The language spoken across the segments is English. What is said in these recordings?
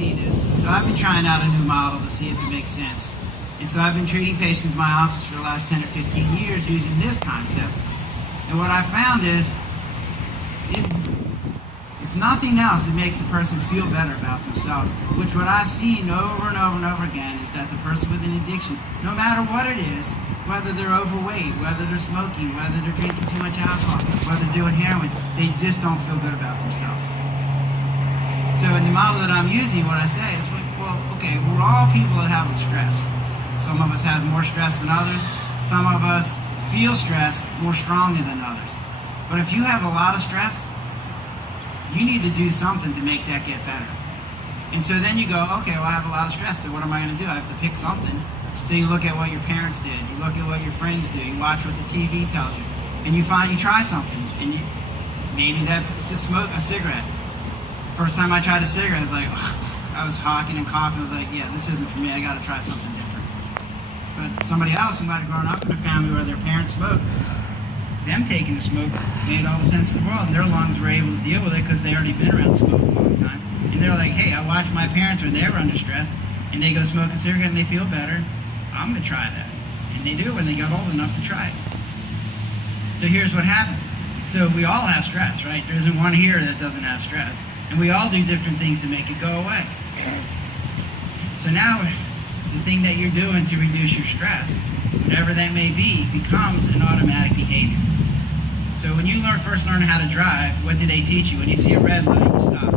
seen is, so I've been trying out a new model to see if it makes sense. And so I've been treating patients in my office for the last 10 or 15 years using this concept. And what I found is, if nothing else, it makes the person feel better about themselves. Which what I've seen over and over and over again is that the person with an addiction, no matter what it is, whether they're overweight, whether they're smoking, whether they're drinking too much alcohol, whether they're doing heroin, they just don't feel good about themselves. So in the model that I'm using, what I say is, well, okay, we're all people that have stress. Some of us have more stress than others. Some of us feel stress more strongly than others. But if you have a lot of stress, you need to do something to make that get better. And so then you go, okay, well, I have a lot of stress, so what am I going to do? I have to pick something. So you look at what your parents did, you look at what your friends do, you watch what the TV tells you, and you find you try something, and maybe that's just smoke a cigarette. The first time I tried a cigarette, I was like, I was hawking and coughing. I was like, yeah, this isn't for me. I got to try something different. But somebody else who might have grown up in a family where their parents smoked, them taking the smoke made all the sense in the world, and their lungs were able to deal with it because they already been around smoke a long time. And they're like, hey, I watched my parents when they were under stress, and they go smoke a cigarette and they feel better. I'm going to try that. And they do when they got old enough to try it. So here's what happens. So we all have stress, right? There isn't one here that doesn't have stress. And we all do different things to make it go away. So now, the thing that you're doing to reduce your stress, whatever that may be, becomes an automatic behavior. So when you first learn how to drive, what do they teach you? When you see a red light, you stop.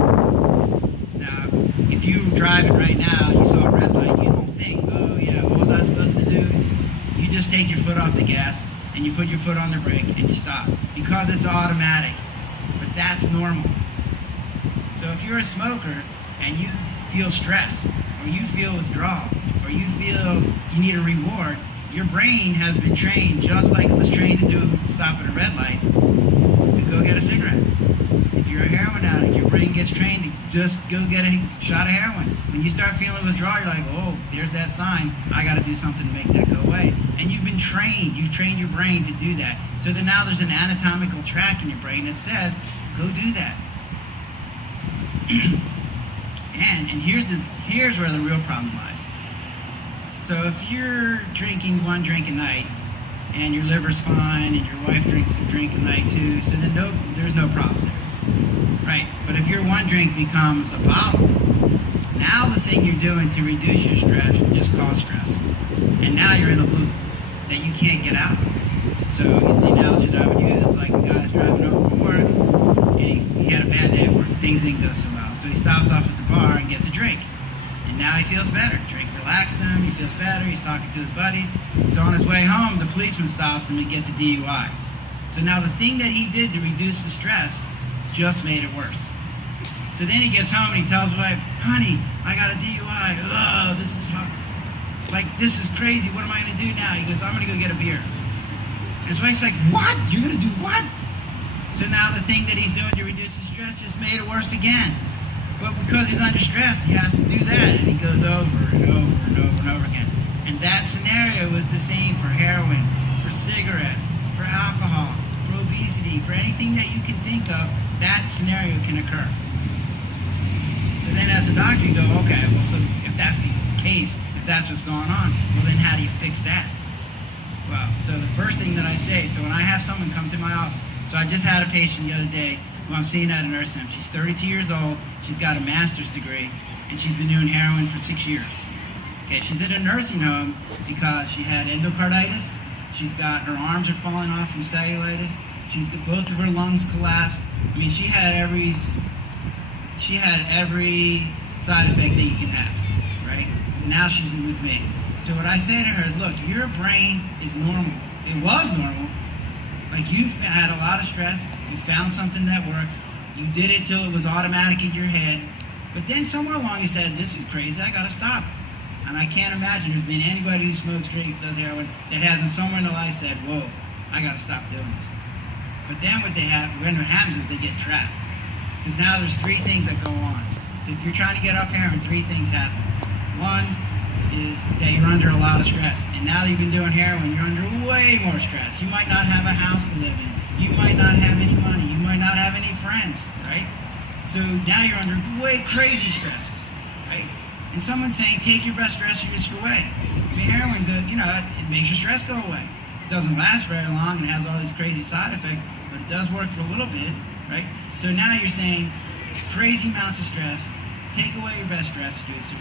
Now, if you drive it right now, you saw a red light, you don't think, oh yeah, what was I supposed to do? You just take your foot off the gas, and you put your foot on the brake, and you stop. Because it's automatic. But that's normal. So if you're a smoker, and you feel stress, or you feel withdrawal, or you feel you need a reward, your brain has been trained, just like it was trained to do stop at a red light, to go get a cigarette. If you're a heroin addict, your brain gets trained to just go get a shot of heroin. When you start feeling withdrawal, you're like, oh, there's that sign. I got to do something to make that go away. And you've been trained. You've trained your brain to do that. So then now there's an anatomical track in your brain that says, go do that. and here's where the real problem lies. So if you're drinking one drink a night, and your liver's fine, and your wife drinks a drink a night too, so then there's no problems there. Right? But if your one drink becomes a bottle, now the thing you're doing to reduce your stress just cause stress. And now you're in a loop that you can't get out of. So the analogy that I would use is like a guy's driving over from work, and he had a bad day at work, things didn't go so well. So he stops off at the bar and gets a drink. And now he feels better. Drink relaxed him, he feels better, he's talking to his buddies. So on his way home, the policeman stops him and gets a DUI. So now the thing that he did to reduce the stress just made it worse. So then he gets home and he tells his wife, honey, I got a DUI. Oh, this is hard. Like, this is crazy. What am I going to do now? He goes, I'm going to go get a beer. And his wife's like, what? You're going to do what? So now the thing that he's doing to reduce the stress just made it worse again. But because he's under stress, he has to do that, and he goes over and over and over and over again. And that scenario was the same for heroin, for cigarettes, for alcohol, for obesity, for anything that you can think of, that scenario can occur. So then as a doctor, you go, okay, well, so if that's the case, if that's what's going on, well, then how do you fix that? Well, so the first thing that I say, so when I have someone come to my office, so I just had a patient the other day who I'm seeing at a nursing home. She's 32 years old. She's got a master's degree, and she's been doing heroin for 6 years. Okay, she's in a nursing home because she had endocarditis. She's got, her arms are falling off from cellulitis. Both of her lungs collapsed. I mean, she had every side effect that you can have, right? Now she's with me. So what I say to her is, look, your brain is normal. It was normal. Like, you've had a lot of stress. You found something that worked. You did it till it was automatic in your head. But then somewhere along you said, this is crazy, I gotta stop. And I can't imagine there's been anybody who smokes, drinks, does heroin that hasn't somewhere in their life said, whoa, I gotta stop doing this. But then what happens is they get trapped. Because now there's three things that go on. So if you're trying to get off heroin, three things happen. One is that you're under a lot of stress. And now that you've been doing heroin, you're under way more stress. You might not have a house to live in. You might not have any money. You might not have any friends, right? So now you're under way crazy stresses, right? And someone's saying, take your best stress reducer away. The heroin, it makes your stress go away. It doesn't last very long and has all these crazy side effects, but it does work for a little bit, right? So now you're saying, crazy amounts of stress, take away your best stress reducer.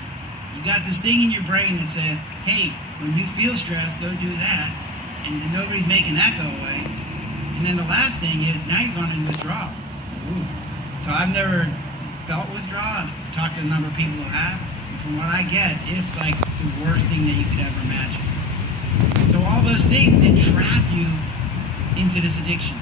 You got this thing in your brain that says, hey, when you feel stress, go do that. And nobody's making that go away. And then the last thing is, now you're going into withdrawal. Ooh. So I've never felt withdrawal. I've talked to a number of people who have. And from what I get, it's like the worst thing that you could ever imagine. So all those things that trap you into this addiction.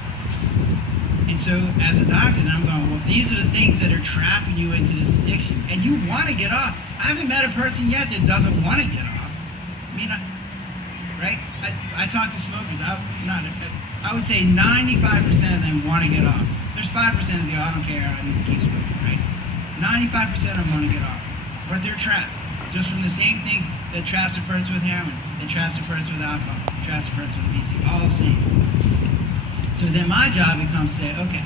And so as a doctor, I'm going, well, these are the things that are trapping you into this addiction. And you want to get off. I haven't met a person yet that doesn't want to get off. I mean, right? I talk to smokers. I would say 95% of them want to get off. There's 5% that go, I don't care, I need to keep smoking, right? 95% of them want to get off. But they're trapped. Just from the same things that traps a person with heroin, that traps a person with alcohol, that traps a person with BC, all the same. So then my job becomes to say, okay,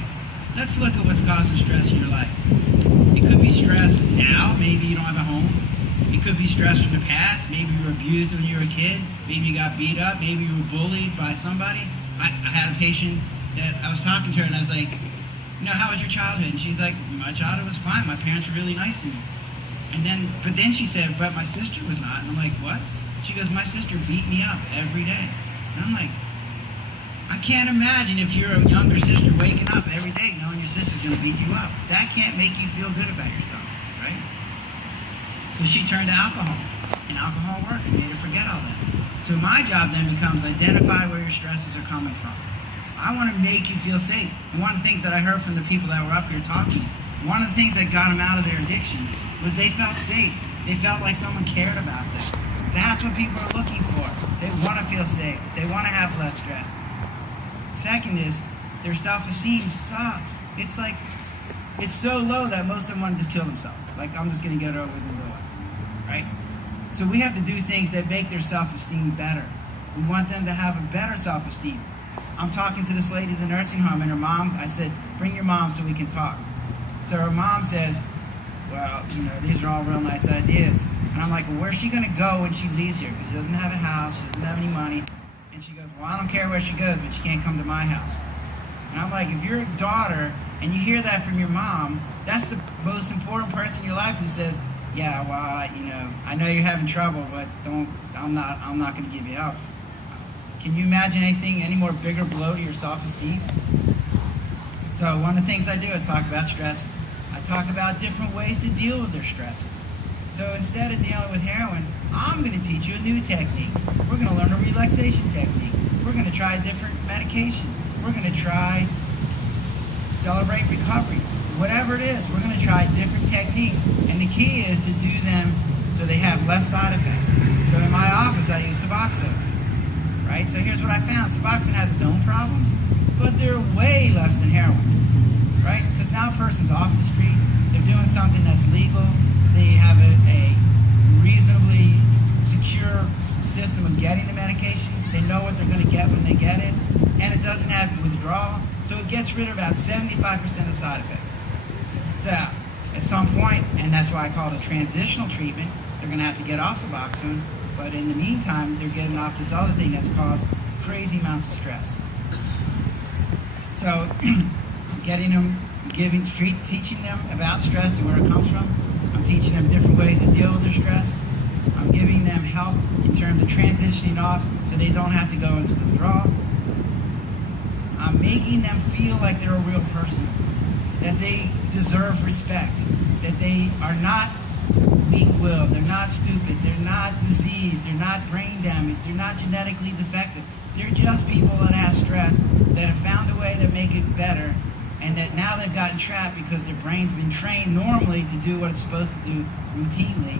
let's look at what's causing stress in your life. It could be stress now, maybe you don't have a home. It could be stress from the past. Maybe you were abused when you were a kid. Maybe you got beat up. Maybe you were bullied by somebody. I had a patient that I was talking to her, and I was like, how was your childhood? And she's like, my childhood was fine. My parents were really nice to me. But then she said, but my sister was not. And I'm like, what? She goes, my sister beat me up every day. And I'm like, I can't imagine if you're a younger sister waking up every day knowing your sister's going to beat you up. That can't make you feel good about yourself, right? So she turned to alcohol, and alcohol worked and made her forget all that. So my job then becomes identify where your stresses are coming from. I want to make you feel safe. And one of the things that I heard from the people that were up here talking, one of the things that got them out of their addiction was they felt safe. They felt like someone cared about them. That's what people are looking for. They want to feel safe. They want to have less stress. Second is, their self-esteem sucks. It's so low that most of them want to just kill themselves. Like, I'm just going to get over it and go on. Right? So we have to do things that make their self-esteem better. We want them to have a better self-esteem. I'm talking to this lady at the nursing home, and her mom, I said, bring your mom so we can talk. So her mom says, well, these are all real nice ideas. And I'm like, well, where's she going to go when she leaves here? Because she doesn't have a house, she doesn't have any money. And she goes, well, I don't care where she goes, but she can't come to my house. And I'm like, if you're a daughter and you hear that from your mom, that's the most important person in your life who says, yeah, well, I know you're having trouble, but I'm not going to give you help. Can you imagine any more bigger blow to your self-esteem? So one of the things I do is talk about stress. I talk about different ways to deal with their stresses. So instead of dealing with heroin, I'm going to teach you a new technique. We're going to learn a relaxation technique. We're going to try different medication. We're going to try celebrate recovery. Whatever it is, we're going to try different techniques. And the key is to do them so they have less side effects. So in my office, I use Suboxone. Right? So here's what I found. Suboxone has its own problems, but they're way less than heroin. Right? Because now a person's off the street. They're doing something that's legal. They have a reasonably secure system of getting the medication. They know what they're going to get when they get it. And it doesn't have withdrawal. So it gets rid of about 75% of side effects. So at some point, and that's why I call it a transitional treatment, they're going to have to get off Suboxone. But in the meantime, they're getting off this other thing that's caused crazy amounts of stress. So teaching them about stress and where it comes from. I'm teaching them different ways to deal with their stress. I'm giving them help in terms of transitioning off so they don't have to go into withdrawal. I'm making them feel like they're a real person, that they deserve respect, that they are not weak-willed, they're not stupid, they're not diseased, they're not brain damaged, they're not genetically defective. They're just people that have stress, that have found a way to make it better, and that now they've gotten trapped because their brain's been trained normally to do what it's supposed to do routinely,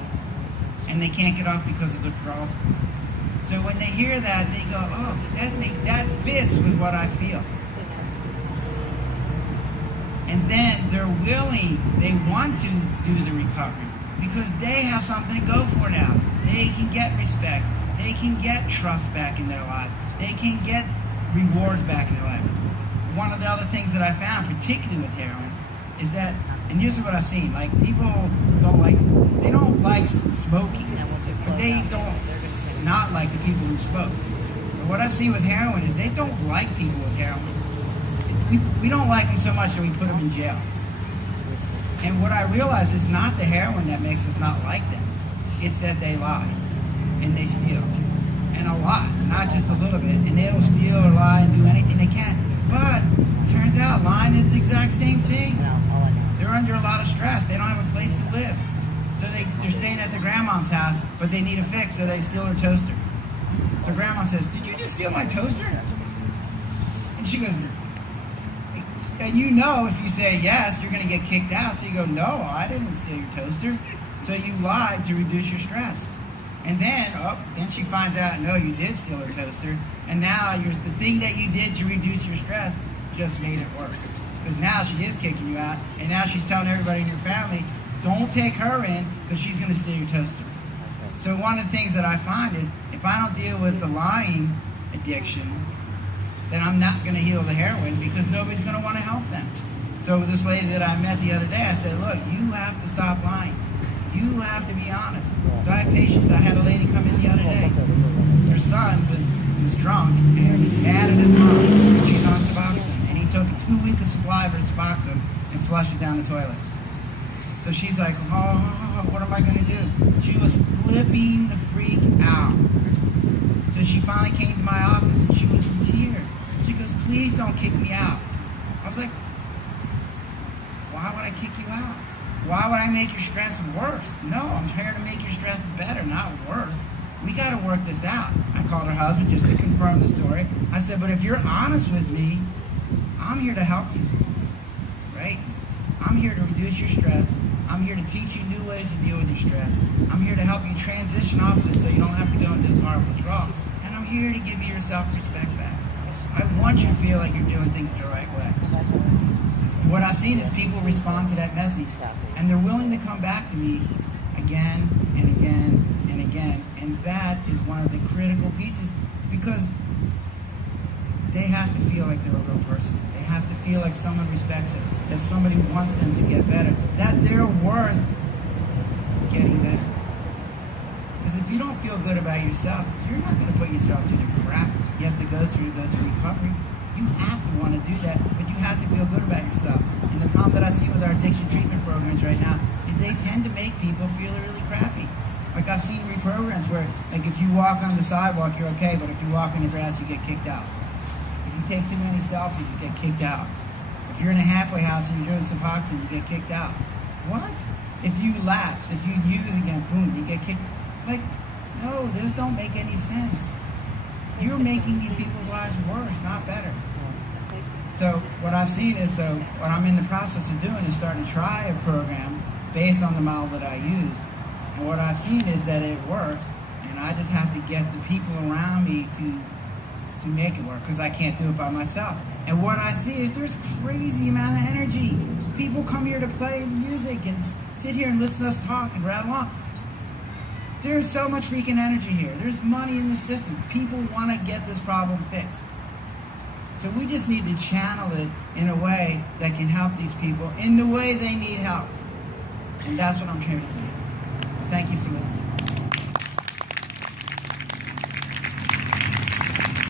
and they can't get off because of the withdrawals. So when they hear that, they go, oh, that fits with what I feel. And then they're willing, they want to do the recovery because they have something to go for now. They can get respect. They can get trust back in their lives. They can get rewards back in their life. One of the other things that I found, particularly with heroin, is that, and here's what I've seen, like people they don't likes smoking, but they don't not like the people who smoke. But what I've seen with heroin is they don't like people with heroin. We don't like them so much that we put them in jail. And what I realize is not the heroin that makes us not like them. It's that they lie and they steal. And a lot, not just a little bit. And they'll steal or lie and do anything they can. But it turns out lying is the exact same thing. They're under a lot of stress. They don't have a place to live. So they're staying at their grandma's house, but they need a fix, so they steal her toaster. So grandma says, "Did you just steal my toaster?" And she goes, and you know if you say yes, you're going to get kicked out. So you go, "No, I didn't steal your toaster." So you lied to reduce your stress. And then she finds out, no, you did steal her toaster. And now the thing that you did to reduce your stress just made it worse. Because now she is kicking you out. And now she's telling everybody in your family, don't take her in because she's going to steal your toaster. So one of the things that I find is if I don't deal with the lying addiction, then I'm not going to heal the heroin because nobody's going to want to help them. So with this lady that I met the other day, I said, look, you have to stop lying. You have to be honest. So I have patience. I had a lady come in the other day. Her son was drunk and was mad at his mom. She's on Sprouse. And he took a 2-week supply of her Sprouse and flushed it down the toilet. So she's like, oh, what am I going to do? She was flipping the freak out. So she finally came to my office and she was in tears. She goes, please don't kick me out. I was like, why would I kick you out? Why would I make your stress worse? No, I'm here to make your stress better, not worse. We got to work this out. I called her husband just to confirm the story. I said, but if you're honest with me, I'm here to help you, right? I'm here to reduce your stress. I'm here to teach you new ways to deal with your stress. I'm here to help you transition off of this so you don't have to go into this horrible withdrawal. And I'm here to give you your self-respect back. I want you to feel like you're doing things the right way. What I've seen is people respond to that message, and they're willing to come back to me again and again and again. And that is one of the critical pieces because they have to feel like they're a real person. They have to feel like someone respects them, that somebody wants them to get better, that they're worth getting better. Because if you don't feel good about yourself, you're not going to put yourself through the crap you have to go through recovery. You have to want to do that, but you have to feel good about yourself. And the problem that I see with our addiction treatment programs right now is they tend to make people feel really crappy. Like I've seen programs where, like if you walk on the sidewalk, you're okay, but if you walk in the grass, you get kicked out. If you take too many selfies, you get kicked out. If you're in a halfway house and you're doing Suboxone, you get kicked out. What? If you lapse, if you use again, boom, you get kicked. Like, no, those don't make any sense. You're making these people's lives worse, not better. So what I've seen is, what I'm in the process of doing is starting to try a program based on the model that I use. And what I've seen is that it works, and I just have to get the people around me to make it work, because I can't do it by myself. And what I see is there's crazy amount of energy. People come here to play music and sit here and listen to us talk and rattle on. There's so much freaking energy here. There's money in the system. People want to get this problem fixed. So we just need to channel it in a way that can help these people in the way they need help. And that's what I'm trying to do. Thank you for listening.